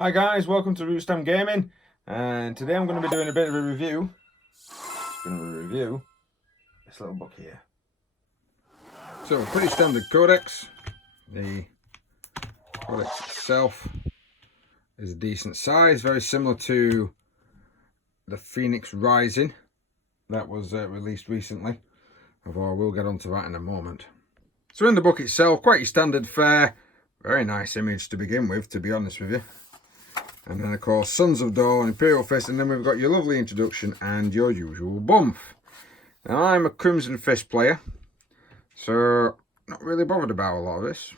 Hi guys, welcome to Rootstem Gaming, and today I'm going to be doing a bit of a review. This little book here. So, pretty standard codex. The codex itself is a decent size, very similar to the Phoenix Rising that was released recently, although we'll get onto that in a moment. So in the book itself, quite a standard fare, very nice image to begin with, to be honest with you. And then of course Sons of Dawn, Imperial Fist, and then we've got your lovely introduction and your usual bump. Now I'm a Crimson Fist player, so not really bothered about a lot of this.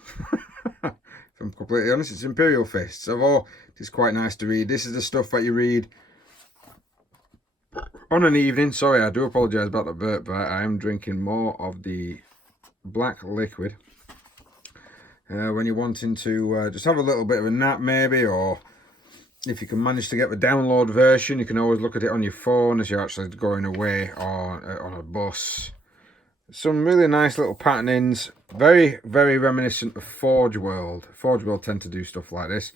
If I'm completely honest, it's Imperial Fists, although it's quite nice to read. This is the stuff that you read on an evening. Sorry, I do apologise about the burp, but I am drinking more of the black liquid. When you're wanting to just have a little bit of a nap maybe, or if you can manage to get the download version, you can always look at it on your phone as you're actually going away or on a bus. Some really nice little patternings, very, very reminiscent of Forge World. Forge World tend to do stuff like this,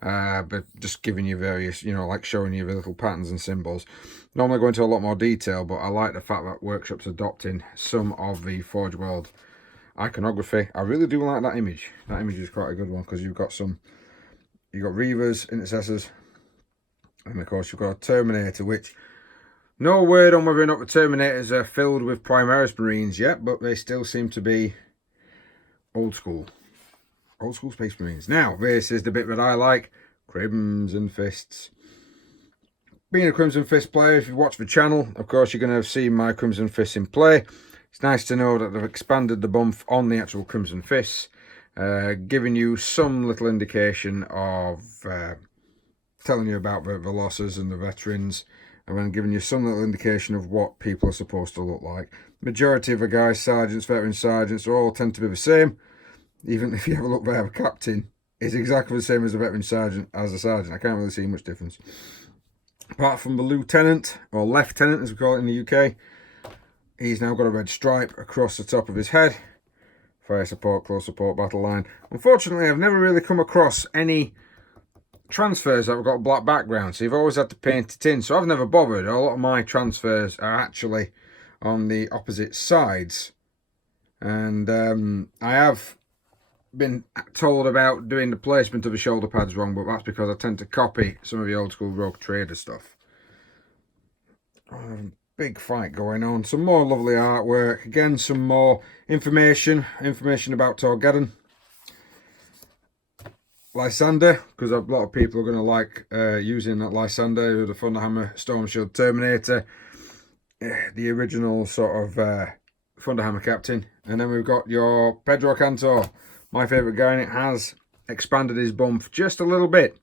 but just giving you various, like showing you the little patterns and symbols. Normally go into a lot more detail, but I like the fact that Workshop's adopting some of the Forge World iconography. I really do like that image. That image is quite a good one, because you've got Reavers, Intercessors, and of course you've got a Terminator, which no word on whether or not the Terminators are filled with Primaris Marines yet, but they still seem to be old school Space Marines. Now, this is the bit that I like, Crimson Fists. Being a Crimson Fist player, if you've watched the channel, of course you're going to have seen my Crimson Fists in play. It's nice to know that they've expanded the bump on the actual Crimson Fists, giving you some little indication of telling you about the losses and the veterans, and then giving you some little indication of what people are supposed to look like. Majority of the guys, sergeants, veteran sergeants, all tend to be the same. Even if you have a look there, the captain is exactly the same as a veteran sergeant as a sergeant. I can't really see much difference. Apart from the lieutenant, or lieutenant as we call it in the UK, he's now got a red stripe across the top of his head. Fire support, close support, battle line. Unfortunately, I've never really come across any transfers that have got a black background, so you've always had to paint it in. So I've never bothered. A lot of my transfers are actually on the opposite sides. And I have been told about doing the placement of the shoulder pads wrong, but that's because I tend to copy some of the old school Rogue Trader stuff. Big fight going on. Some more lovely artwork. Again, some more information about Torgeddon. Lysander, because a lot of people are going to like using that Lysander, the Thunderhammer Storm Shield Terminator. The original sort of Thunderhammer captain. And then we've got your Pedro Cantor, my favourite guy, and it has expanded his bump just a little bit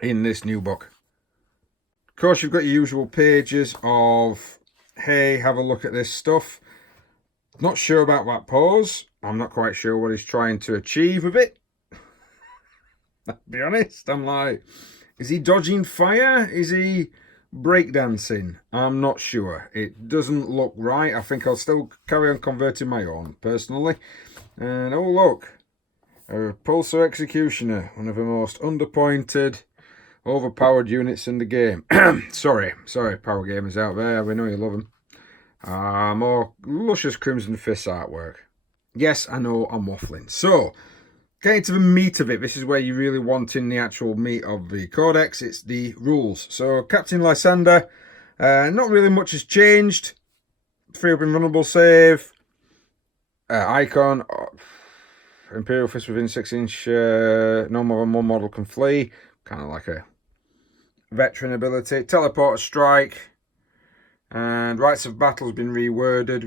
in this new book. Of course, you've got your usual pages of, hey, have a look at this stuff. Not sure about that pose. I'm not quite sure what he's trying to achieve with it. I'll be honest, I'm like, is he dodging fire? Is he breakdancing? I'm not sure. It doesn't look right. I think I'll still carry on converting my own, personally. And oh look, a Pulsar Executioner, one of the most underpointed, overpowered units in the game. sorry power gamers out there, we know you love them. More luscious Crimson Fist artwork. Yes, I know I'm waffling. So, getting to the meat of it, this is where you really want in the actual meat of the codex. It's the rules. So Captain Lysander, not really much has changed. 3-up invulnerable save, icon, Imperial Fist within 6-inch, no more than one model can flee, kind of like a veteran ability. Teleporter strike, and Rites of Battle has been reworded.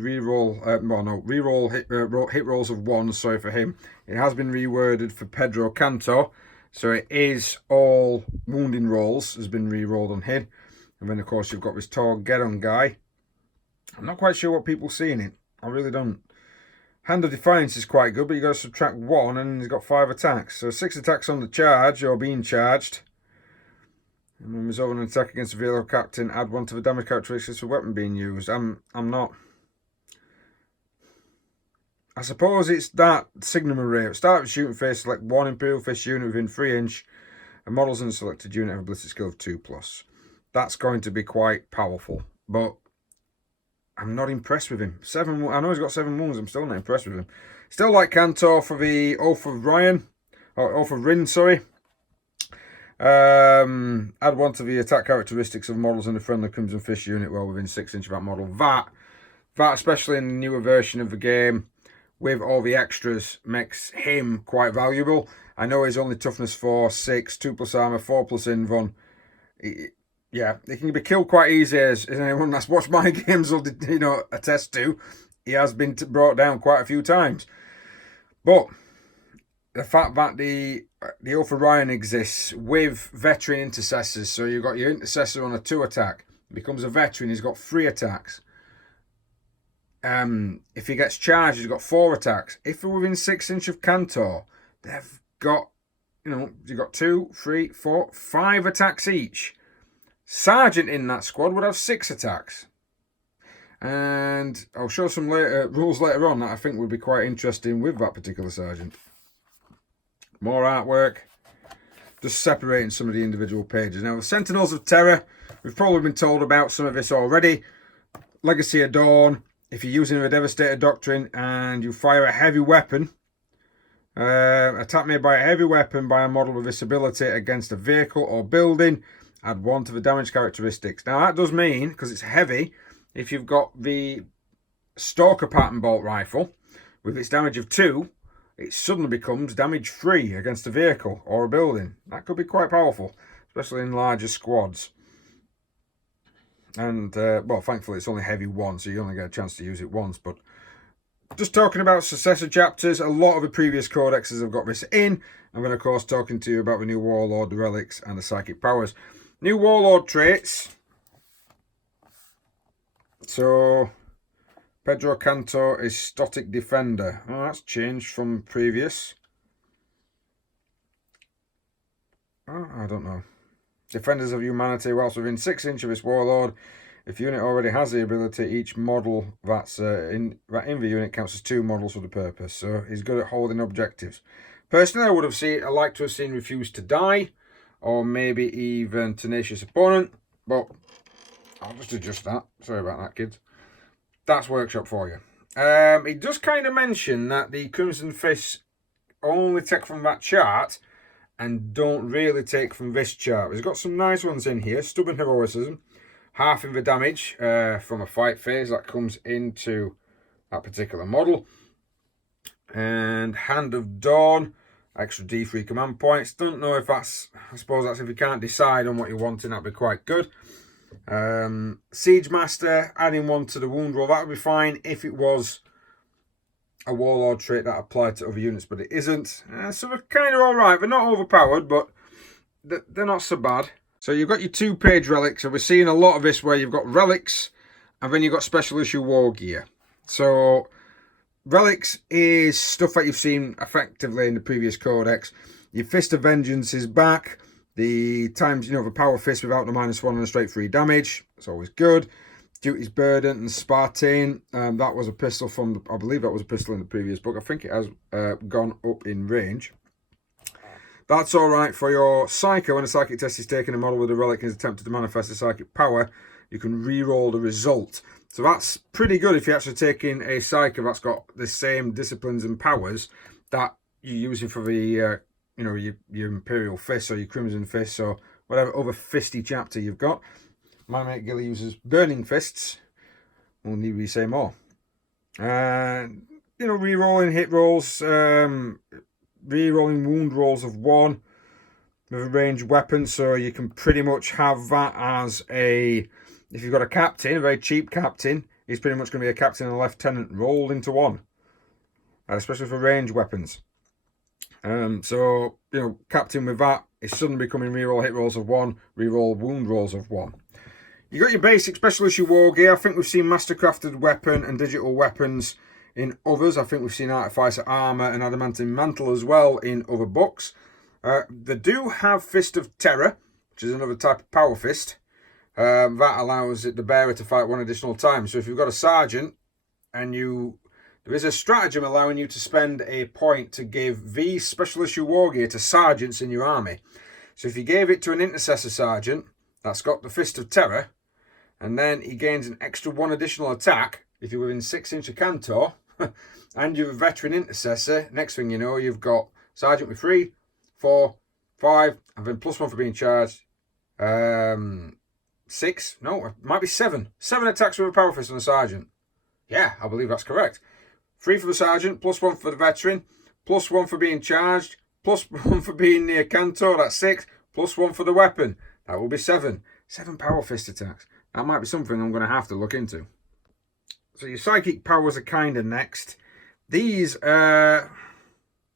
Hit rolls of 1, sorry for him. It has been reworded for Pedro Cantor, so it is all wounding rolls has been re-rolled on him. And then of course you've got this Torgeddon guy. I'm not quite sure what people see in it. I really don't. Hand of Defiance is quite good, but you got to subtract 1, and he's got 5 attacks. So 6 attacks on the charge, or being charged. And when resolving an attack against a vehicle captain, add 1 to the damage characteristics for weapon being used. I'm not. I suppose it's that Signum array. Start with shooting phase, select 1 Imperial Fist unit within 3 inch and models in a selected unit have a ballistic skill of 2+. That's going to be quite powerful, but I'm not impressed with him. I know he's got 7 wounds. I'm still not impressed with him. Still like Cantor for the Oath of Ryan, or Oath of Rin, sorry. Add 1 to the attack characteristics of models in a friendly Crimson Fist unit well within 6 inches of that model. That, especially in the newer version of the game, with all the extras, makes him quite valuable. I know he's only toughness 4, 6, 2+ armor, 4+ invuln. Yeah, he can be killed quite easy, as anyone that's watched my games will, attest to. He has been brought down quite a few times. But the fact that the Oath of Ryan exists with veteran intercessors, so you've got your intercessor on a 2 attack, becomes a veteran, he's got 3 attacks. If he gets charged, he's got 4 attacks. If they're within 6 inches of Cantor, they've got, you've got 2, 3, 4, 5 attacks each. Sergeant in that squad would have 6 attacks. And I'll show some rules later on that I think would be quite interesting with that particular sergeant. More artwork. Just separating some of the individual pages. Now, the Sentinels of Terror, we've probably been told about some of this already. Legacy of Dawn. If you're using the Devastator Doctrine and you fire a heavy weapon, attack made by a heavy weapon by a model with this ability against a vehicle or building, add 1 to the damage characteristics. Now that does mean, because it's heavy, if you've got the Stalker Pattern Bolt Rifle with its damage of 2, it suddenly becomes damage 3 against a vehicle or a building. That could be quite powerful, especially in larger squads. And, well, thankfully it's only heavy 1, so you only get a chance to use it once. But just talking about successor chapters, a lot of the previous codexes have got this in. And then, of course, talking to you about the new Warlord Relics and the Psychic Powers. New Warlord traits. So, Pedro Cantor is Stotic Defender. Oh, that's changed from previous. Oh, I don't know. Defenders of Humanity, whilst within 6 inches of this Warlord, if the unit already has the ability, each model that's in the unit counts as 2 models for the purpose. So he's good at holding objectives. Personally, I like to have seen Refuse to Die, or maybe even Tenacious Opponent, but I'll just adjust that. Sorry about that, kids. That's Workshop for you. It does kind of mention that the Crimson Fists only take from that chart and don't really take from this chart. He's got some nice ones in here. Stubborn Heroicism, halving the damage from a fight phase that comes into that particular model. And Hand of Dawn, extra D3 command points. Don't know if that's, I suppose that's if you can't decide on what you're wanting, that'd be quite good. Siege Master, adding 1 to the wound roll, that would be fine if it was a Warlord trait that applied to other units, but it isn't. So they're kind of alright. They're not overpowered, but they're not so bad. So you've got your 2-page relics, and we're seeing a lot of this where you've got relics, and then you've got special issue war gear. So relics is stuff that you've seen effectively in the previous codex. Your Fist of Vengeance is back. The times, the power fist without the -1 and a straight 3 damage. It's always good. Duty's Burden and Spartan. That was a pistol from, I believe that was a pistol in the previous book. I think it has gone up in range. That's alright for your Psycho. When a psychic test is taken, a model with a relic is attempted to manifest a psychic power, you can re-roll the result. So that's pretty good if you're actually taking a Psycho that's got the same disciplines and powers that you're using for the, your Imperial Fists or your Crimson Fists or whatever other fisty chapter you've got. My mate Gilly uses Burning Fists. We'll need to say more. Re-rolling hit rolls, re-rolling wound rolls of 1 with a ranged weapon, so you can pretty much have that as a, if you've got a captain, a very cheap captain, he's pretty much going to be a captain and a lieutenant rolled into 1, especially for ranged weapons. Captain with that is suddenly becoming re-roll hit rolls of 1, re-roll wound rolls of 1. You got your basic special issue war gear. I think we've seen mastercrafted weapon and digital weapons in others. I think we've seen artificer armor and adamantine mantle as well in other books. They do have Fist of Terror, which is another type of power fist. That allows the bearer to fight 1 additional time. So if you've got a sergeant and there is a stratagem allowing you to spend a point to give these special issue war gear to sergeants in your army. So if you gave it to an Intercessor Sergeant that's got the Fist of Terror, and then he gains an extra 1 additional attack if you're within 6 inch of Cantor, and you're a veteran Intercessor, next thing you know, you've got Sergeant with 3, 4, 5, and then +1 for being charged. 6, no, it might be 7. 7 attacks with a Power Fist on the Sergeant. Yeah, I believe that's correct. 3 for the Sergeant, +1 for the veteran, +1 for being charged, +1 for being near Cantor, that's 6, +1 for the weapon. That will be 7. 7 Power Fist attacks. That might be something I'm going to have to look into. So your psychic powers are kind of next. These are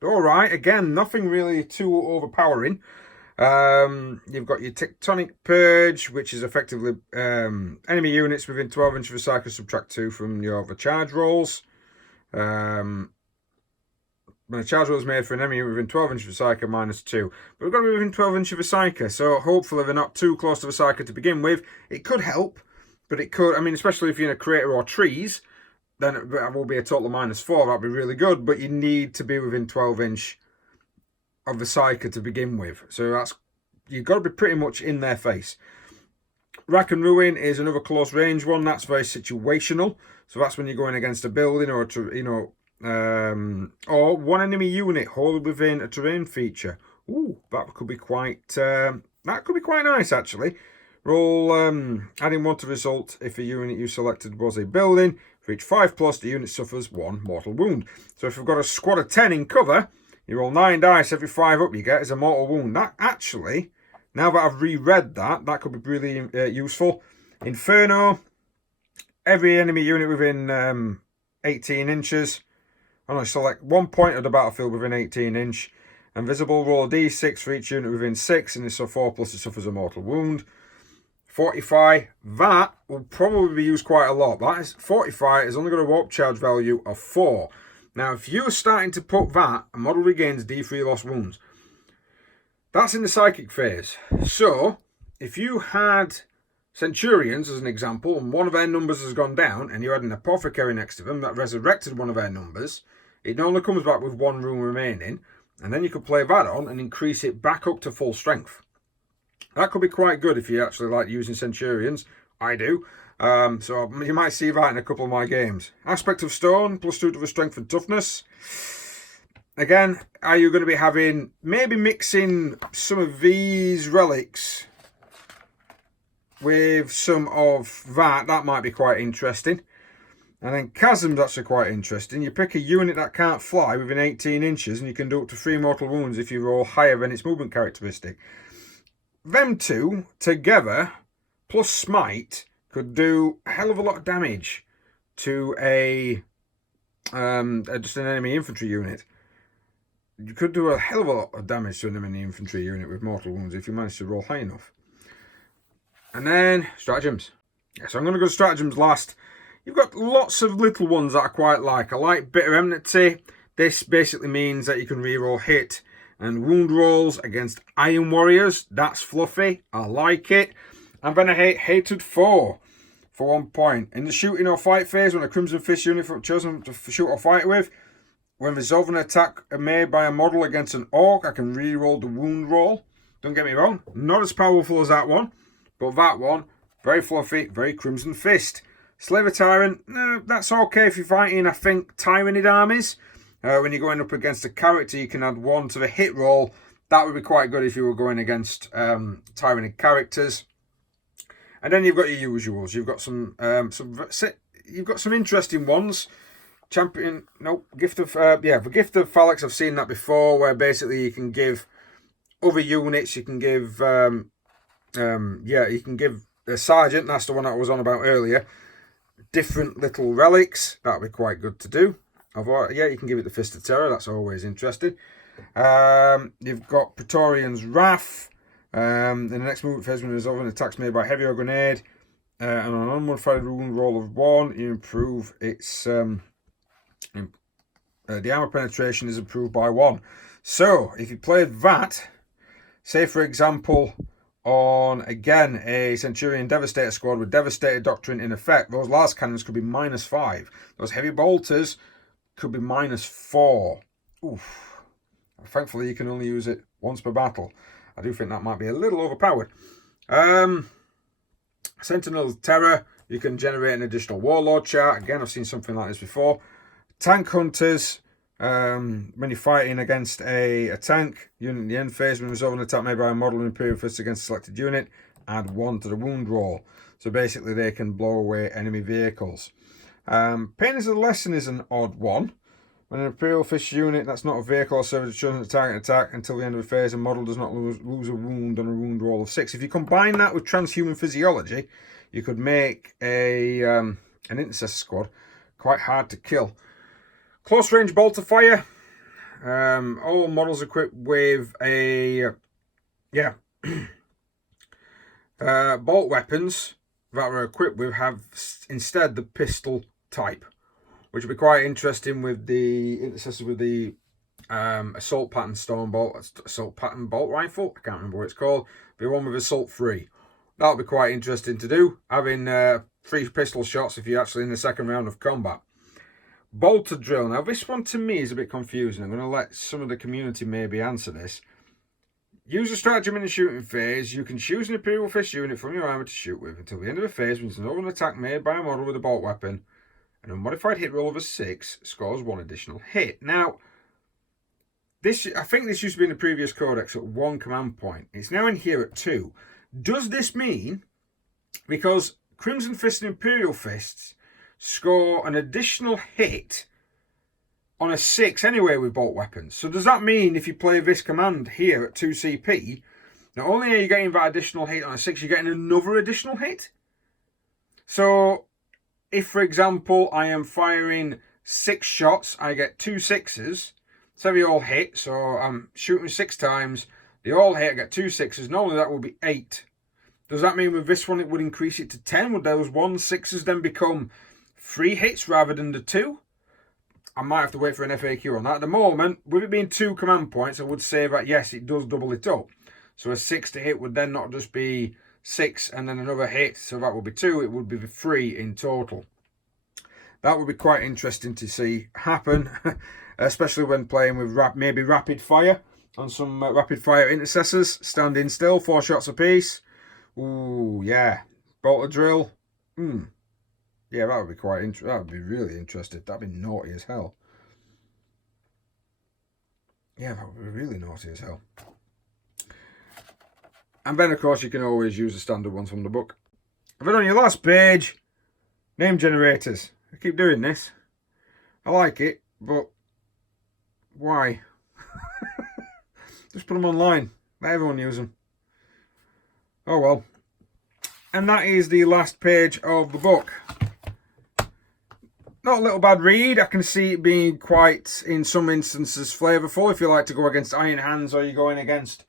alright. Again, nothing really too overpowering. You've got your Tectonic Purge, which is effectively enemy units within 12 inches of a cycle subtract 2 from your other charge rolls. When a charge roll is made for an enemy within 12 inches of a cycle, -2. But we've got to be within 12 inches of a cycle, so hopefully they're not too close to the cycle to begin with. It could help, but it could, I mean, especially if you're in a crater or trees, then it will be a total of -4. That'd be really good, but you need to be within 12 inch of the cycle to begin with. So that's, you've got to be pretty much in their face. Rack and Ruin is another close range one. That's very situational. So that's when you're going against a building or or one enemy unit wholly within a terrain feature. Ooh, that could be quite nice actually. Roll adding 1 to result if a unit you selected was a building. For each 5+, the unit suffers 1 mortal wound. So if you've got a squad of 10 in cover, you roll 9 dice, every 5 up you get is a mortal wound. That actually, now that I've reread that could be really useful. Inferno, every enemy unit within 18 inches. Only select 1 point of the battlefield within 18 inch. Invisible, roll a d6 for each unit within 6, and it's a 4+, it suffers a mortal wound. Fortify, that will probably be used quite a lot. That is, Fortify is only got a warp charge value of 4. Now, if you're starting to put that, a model regains D3 lost wounds. That's in the psychic phase. So, if you had Centurions, as an example, and one of their numbers has gone down, and you had an Apothecary next to them that resurrected one of their numbers, it only comes back with 1 rune remaining, and then you could play that on and increase it back up to full strength. That could be quite good if you actually like using Centurions. I do. So you might see that in a couple of my games. Aspect of Stone, +2 to the strength and toughness. Again, are you going to be having, maybe mixing some of these relics with some of that? That might be quite interesting. And then Chasm's actually quite interesting. You pick a unit that can't fly within 18 inches and you can do up to 3 mortal wounds if you roll higher than its movement characteristic. Them two together, plus Smite, could do a hell of a lot of damage to just an enemy infantry unit. You could do a hell of a lot of damage to an enemy infantry unit with mortal wounds if you manage to roll high enough. And then Stratagems. Yeah, so I'm going to go to Stratagems last. You've got lots of little ones that I quite like. I like Bitter Enmity. This basically means that you can reroll hit and wound rolls against Iron Warriors. That's fluffy. I like it. I'm going to hate Hated Foe for 1 point. In the shooting or fight phase, when a Crimson Fist unit chosen to shoot or fight with, when resolving an attack made by a model against an orc, I can re-roll the wound roll. Don't get me wrong, not as powerful as that one, but that one, very fluffy, very Crimson Fist. Slaver Tyrant, that's okay if you're fighting, I think, Tyrannid armies. When you're going up against a character, you can add 1 to the hit roll. That would be quite good if you were going against Tyrannid characters. And then you've got your usuals. You've got you've got some interesting ones. The Gift of Phalanx. I've seen that before, where basically you can give other units. You can give you can give a sergeant. That's the one that I was on about earlier. Different little relics. That would be quite good to do. You can give it the Fist of Terror. That's always interesting. You've got Praetorians Wrath. In the next movement phase, when resolving attacks made by heavy or grenade, and on an unmodified wound roll of 1, you improve its the armor penetration is improved by 1. So if you played that, say for example, on again a Centurion Devastator squad with Devastator Doctrine in effect, those last cannons could be -5. Those heavy bolters could be -4. Oof. Thankfully, you can only use it once per battle. I do think that might be a little overpowered. Sentinel Terror, you can generate an additional Warlord chart. Again, I've seen something like this before. Tank Hunters, when you're fighting against a tank unit in the end phase, when resolve an attack made by a model of Imperial FIsts against a selected unit, add 1 to the wound roll. So basically they can blow away enemy vehicles. Painters of the Lesson is an odd one. When an Imperial Fist unit that's not a vehicle or service is chosen to target attack until the end of the phase, a model does not lose a wound on a wound roll of 6. If you combine that with transhuman physiology, you could make an intercessor squad quite hard to kill. Close range bolter fire. All models equipped with a bolt weapons that are equipped with have instead the pistol type, which would be quite interesting with the intercessor with the assault pattern assault pattern bolt rifle. I can't remember what it's called. Be one with assault 3. That'll be quite interesting to do, having 3 pistol shots if you're actually in the second round of combat. Bolter drill. Now this one to me is a bit confusing. I'm going to let some of the community maybe answer this. Use a stratagem in the shooting phase. You can choose an Imperial Fist unit from your army to shoot with until the end of the phase when there's an attack made by a model with a bolt weapon, and a modified hit roll of a 6 scores 1 additional hit. Now, I think this used to be in the previous codex at 1 command point. It's now in here at 2. Does this mean, because Crimson Fist and Imperial Fists score an additional hit on a 6 anyway with bolt weapons, so does that mean if you play this command here at 2 CP, not only are you getting that additional hit on a 6, you're getting another additional hit? So if, for example, I am firing 6 shots, I get 2 6s. Say they all hit, so I'm shooting 6 times. They all hit, I get 2 6s. Normally that would be 8. Does that mean with this one it would increase it to 10? Would those 1 6s then become 3 hits rather than the 2? I might have to wait for an FAQ on that. At the moment, with it being 2 command points, I would say that yes, it does double it up. So a 6 to hit would then not just be 6 and then another hit, so that would be 2, it would be 3 in total. That would be quite interesting to see happen, especially when playing with maybe rapid fire on some rapid fire intercessors. Standing still, 4 shots apiece. Ooh, yeah. Bolter drill. Yeah, that would be quite interesting. That would be really interesting. That'd be naughty as hell. Yeah, that would be really naughty as hell. And then, of course, you can always use the standard ones from the book. And then on your last page, name generators. I keep doing this. I like it, but why? Just put them online. Let everyone use them. Oh well. And that is the last page of the book. Not a little bad read. I can see it being quite, in some instances, flavourful if you like to go against Iron Hands or you're going against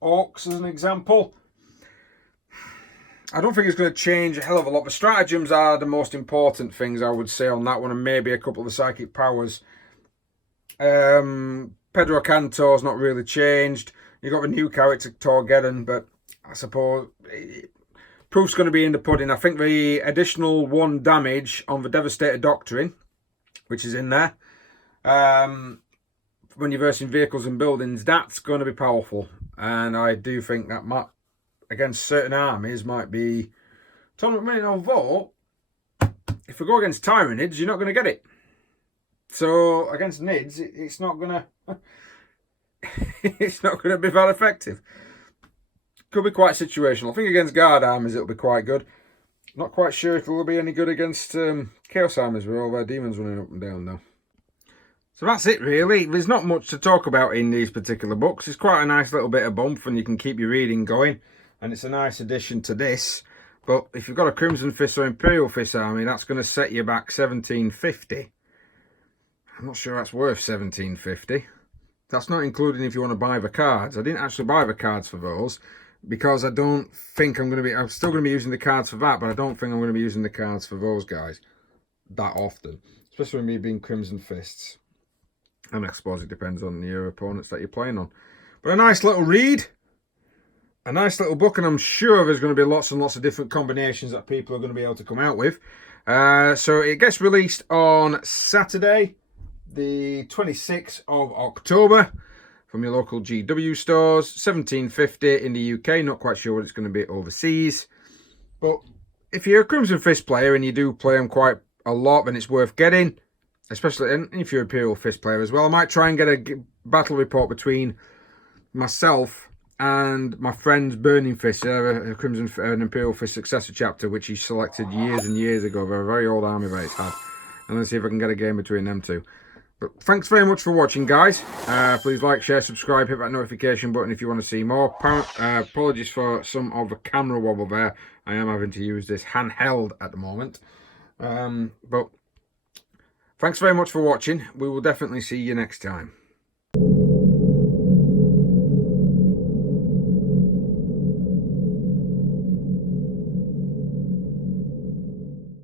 Orcs as an example. I don't think it's going to change a hell of a lot. The stratagems are the most important things, I would say, on that one, and maybe a couple of the psychic powers. Pedro Cantor's not really changed. You've got the new character, Torgeddon, but I suppose proof's going to be in the pudding. I think the additional 1 damage on the Devastator Doctrine, which is in there, when you're versing vehicles and buildings, that's going to be powerful. And I do think that might, against certain armies, might be tournament winning. Although, if we go against Tyranids, you're not going to get it. So against Nids, it's not going to it's not going to be that effective. Could be quite situational. I think against Guard armies it'll be quite good. Not quite sure if it will be any good against Chaos armies with all their demons running up and down though. So that's it really. There's not much to talk about in these particular books. It's quite a nice little bit of bump and you can keep your reading going. And it's a nice addition to this. But if you've got a Crimson Fist or Imperial Fist army, that's going to set you back 1750. I'm not sure that's worth 1750. That's not including if you want to buy the cards. I didn't actually buy the cards for those because I don't think I'm going to be... I'm still going to be using the cards for that, but I don't think I'm going to be using the cards for those guys that often. Especially with me being Crimson Fists. And I suppose it depends on your opponents that you're playing on. But a nice little read. A nice little book, and I'm sure there's going to be lots and lots of different combinations that people are going to be able to come out with. So it gets released on Saturday, the 26th of October. from your local GW stores. $17.50 in the UK. Not quite sure what it's going to be overseas. But if you're a Crimson Fist player and you do play them quite a lot, then it's worth getting. Especially if you're an Imperial Fist player as well. I might try and get a battle report between myself and my friend's Burning Fist, an Imperial Fist successor chapter, which he selected years and years ago. They're a very old army that he's had. And let's see if I can get a game between them two. But thanks very much for watching, guys. Please like, share, subscribe, hit that notification button if you want to see more. Apologies for some of the camera wobble there. I am having to use this handheld at the moment. But thanks very much for watching. We will definitely see you next time.